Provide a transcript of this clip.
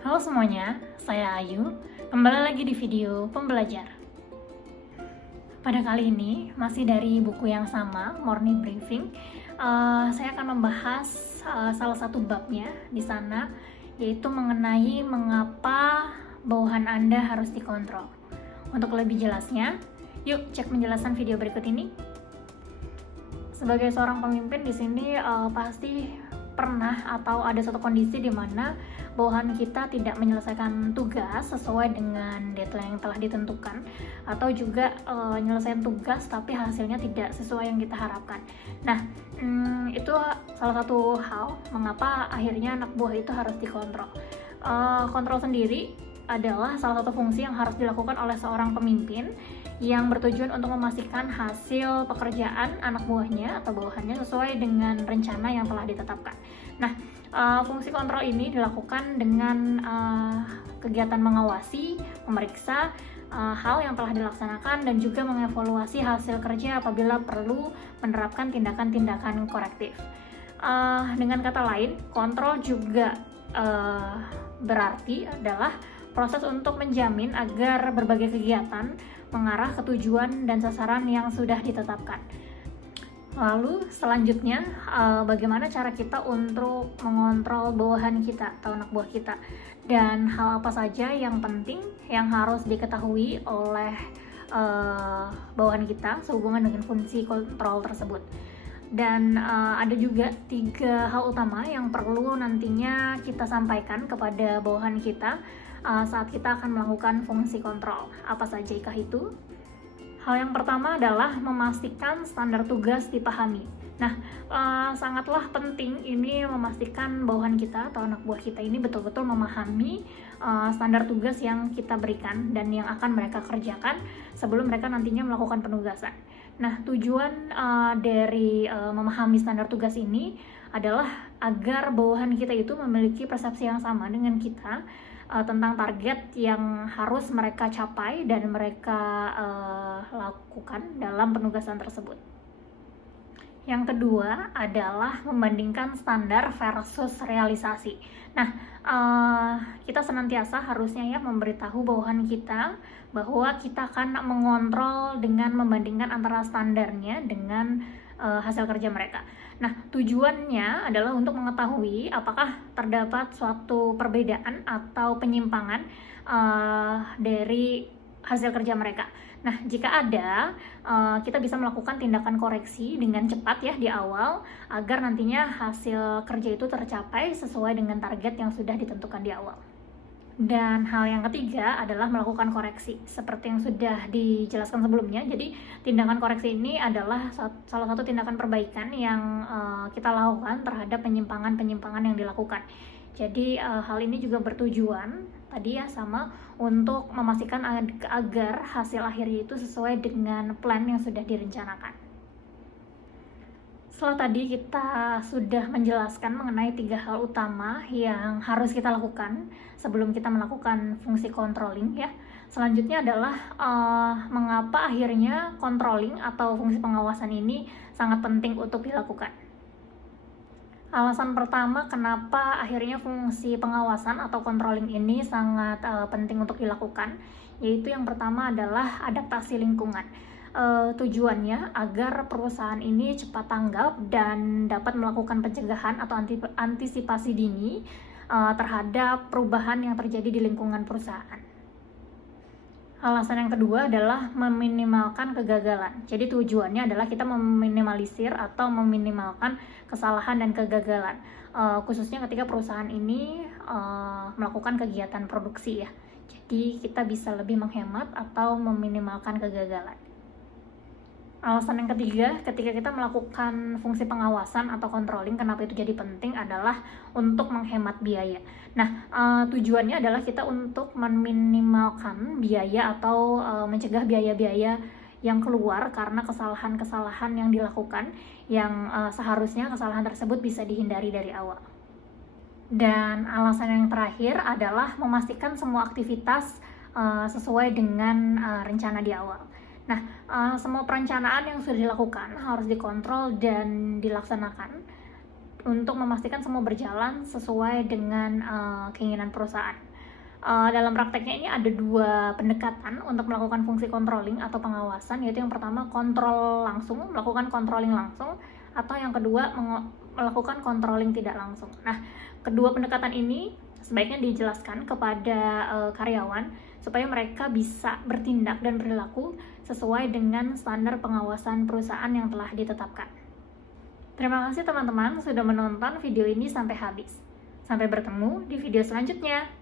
Halo semuanya, saya Ayu. Kembali lagi di video pembelajar. Pada kali ini, masih dari buku yang sama, Morning Briefing, saya akan membahas salah satu babnya di sana, yaitu mengenai mengapa bawahan Anda harus dikontrol. Untuk lebih jelasnya, yuk cek penjelasan video berikut ini. Sebagai seorang pemimpin di sini pasti pernah atau ada suatu kondisi di mana bawahan kita tidak menyelesaikan tugas sesuai dengan deadline yang telah ditentukan, atau juga menyelesaikan tugas tapi hasilnya tidak sesuai yang kita harapkan. Nah, itu salah satu hal mengapa akhirnya anak buah itu harus dikontrol. Kontrol sendiri adalah salah satu fungsi yang harus dilakukan oleh seorang pemimpin yang bertujuan untuk memastikan hasil pekerjaan anak buahnya atau bawahannya sesuai dengan rencana yang telah ditetapkan. Nah, fungsi kontrol ini dilakukan dengan kegiatan mengawasi, memeriksa hal yang telah dilaksanakan, dan juga mengevaluasi hasil kerja apabila perlu menerapkan tindakan-tindakan korektif. Dengan kata lain, kontrol juga berarti adalah proses untuk menjamin agar berbagai kegiatan mengarah ke tujuan dan sasaran yang sudah ditetapkan. Lalu selanjutnya, bagaimana cara kita untuk mengontrol bawahan kita atau anak buah kita, dan hal apa saja yang penting yang harus diketahui oleh bawahan kita sehubungan dengan fungsi kontrol tersebut. Dan ada juga 3 hal utama yang perlu nantinya kita sampaikan kepada bawahan kita saat kita akan melakukan fungsi kontrol. Apa saja itu? Hal yang pertama adalah memastikan standar tugas dipahami. Nah, sangatlah penting ini memastikan bawahan kita atau anak buah kita ini betul-betul memahami standar tugas yang kita berikan dan yang akan mereka kerjakan sebelum mereka nantinya melakukan penugasan. Nah, tujuan dari memahami standar tugas ini adalah agar bawahan kita itu memiliki persepsi yang sama dengan kita tentang target yang harus mereka capai dan mereka lakukan dalam penugasan tersebut. Yang kedua adalah membandingkan standar versus realisasi. Nah, kita senantiasa harusnya memberitahu bawahan kita bahwa kita akan mengontrol dengan membandingkan antara standarnya dengan hasil kerja mereka. Nah, tujuannya adalah untuk mengetahui apakah terdapat suatu perbedaan atau penyimpangan dari hasil kerja mereka. Nah, jika ada, kita bisa melakukan tindakan koreksi dengan cepat di awal agar nantinya hasil kerja itu tercapai sesuai dengan target yang sudah ditentukan di awal. Dan hal yang ketiga adalah melakukan koreksi seperti yang sudah dijelaskan sebelumnya. Jadi tindakan koreksi ini adalah salah satu tindakan perbaikan yang kita lakukan terhadap penyimpangan-penyimpangan yang dilakukan. Jadi hal ini juga bertujuan tadi sama untuk memastikan agar hasil akhirnya itu sesuai dengan plan yang sudah direncanakan. Setelah tadi kita sudah menjelaskan mengenai 3 hal utama yang harus kita lakukan sebelum kita melakukan fungsi controlling Selanjutnya adalah mengapa akhirnya controlling atau fungsi pengawasan ini sangat penting untuk dilakukan. Alasan pertama kenapa akhirnya fungsi pengawasan atau controlling ini sangat penting untuk dilakukan, yaitu yang pertama adalah adaptasi lingkungan. Tujuannya agar perusahaan ini cepat tanggap dan dapat melakukan pencegahan atau antisipasi dini terhadap perubahan yang terjadi di lingkungan perusahaan. Alasan yang kedua adalah meminimalkan kegagalan. Jadi tujuannya adalah kita meminimalisir atau meminimalkan kesalahan dan kegagalan, khususnya ketika perusahaan ini melakukan kegiatan produksi Jadi kita bisa lebih menghemat atau meminimalkan kegagalan. Alasan yang ketiga, ketika kita melakukan fungsi pengawasan atau controlling, kenapa itu jadi penting adalah untuk menghemat biaya. Nah, tujuannya adalah kita untuk meminimalkan biaya atau mencegah biaya-biaya yang keluar karena kesalahan-kesalahan yang dilakukan yang seharusnya kesalahan tersebut bisa dihindari dari awal. Dan alasan yang terakhir adalah memastikan semua aktivitas sesuai dengan rencana di awal. Nah, semua perencanaan yang sudah dilakukan harus dikontrol dan dilaksanakan untuk memastikan semua berjalan sesuai dengan keinginan perusahaan. Dalam prakteknya ini ada dua pendekatan untuk melakukan fungsi controlling atau pengawasan, yaitu yang pertama kontrol langsung, melakukan controlling langsung, atau yang kedua melakukan controlling tidak langsung. Nah, kedua pendekatan ini sebaiknya dijelaskan kepada karyawan supaya mereka bisa bertindak dan berlaku sesuai dengan standar pengawasan perusahaan yang telah ditetapkan. Terima kasih teman-teman sudah menonton video ini sampai habis. Sampai bertemu di video selanjutnya.